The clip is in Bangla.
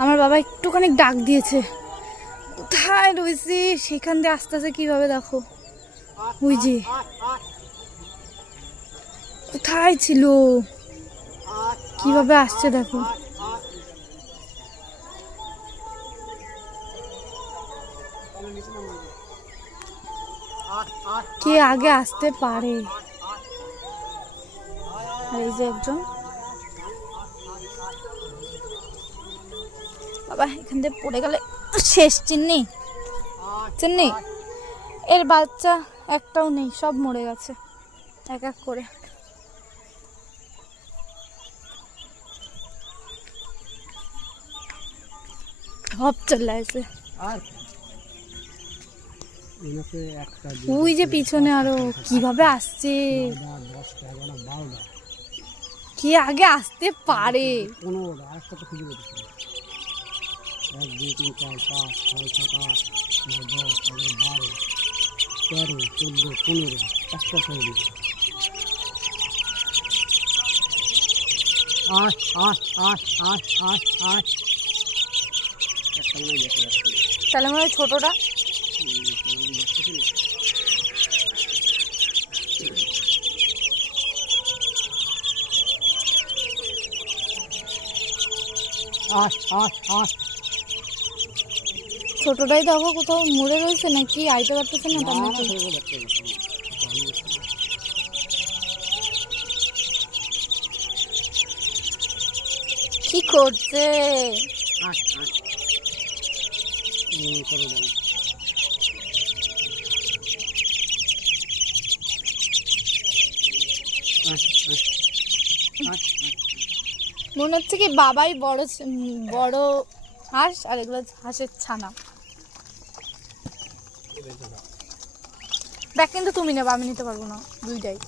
আমার বাবা একটুখানি ডাক দিয়েছে, কোথায় রয়েছে সেখান দিয়ে আস্তে আস্তে কিভাবে দেখো, ওই যে কোথায় ছিল কিভাবে আসছে দেখো। কে আগে আসতে পারে। আর এই যে একজন বাবা এখান থেকে পড়ে গেলে শেষ। চিন্নি চিন্নি এর বাচ্চা একটাও নেই, সব মরে গেছে এক এক করে। সব চলে আসে ওই যে পিছনে আরো কিভাবে আসছে, কে আগে আসতে পারে। 1 2 3 4 5 6 7 8 9 10 11 12 13 14 15 একটা করে দিই। 8 8 8 8 8 8 একটা মনে হয় যাচ্ছে। তাহলে মনে হয় ছোটটা। ছোটটাই দেখো কোথাও মরে রয়েছে নাকি আইতে পারতেছে না তার নাকি। কি করছে মনে হচ্ছে কি বাবাই বড় বড় হাঁস আর এগুলো হাঁসের ছানা। দেখ কিন্তু তুমি নেবা, আমি নিতে পারবো না দুইটাই।